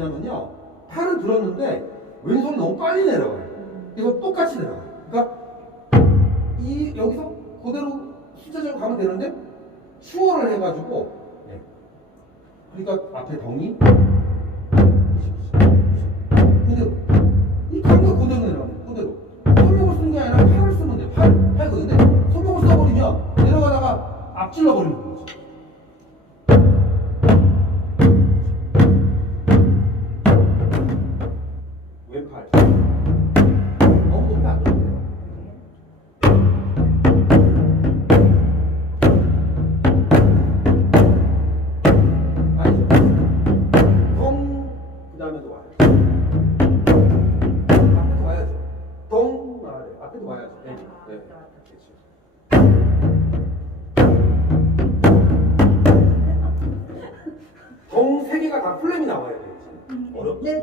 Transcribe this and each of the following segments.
뭐냐면요. 팔은 들었는데 왼손이 너무 빨리 내려가요. 그래서 똑같이 내려가요. 그러니까 이 여기서 그대로 숫자적으로 가면 되는데 추월을 해가지고 예. 그러니까 앞에 덩이 그대로 이 덩이가 그대로 내려가요. 그대로 손목을 쓰는 게 아니라 팔을 쓰면 돼. 팔 팔거든요. 손목을 써버리면 내려가다가 앞질러 버리는 거죠. 왼팔 너무 높이 안 들어요. 아니죠. 동, 그 다음에도 와요. 앞에도 와야죠. 동, 나와야 돼. 앞에도 와야죠. 네. 네. 그렇죠. 동세 개가 다 플랫이 나와야. 지금. 어렵죠. 넷,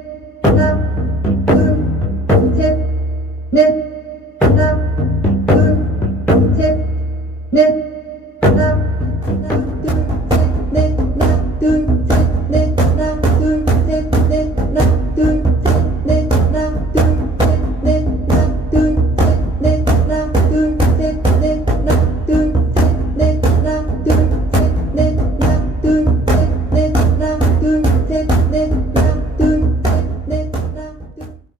넷, 하나, 둘, 셋, 넷,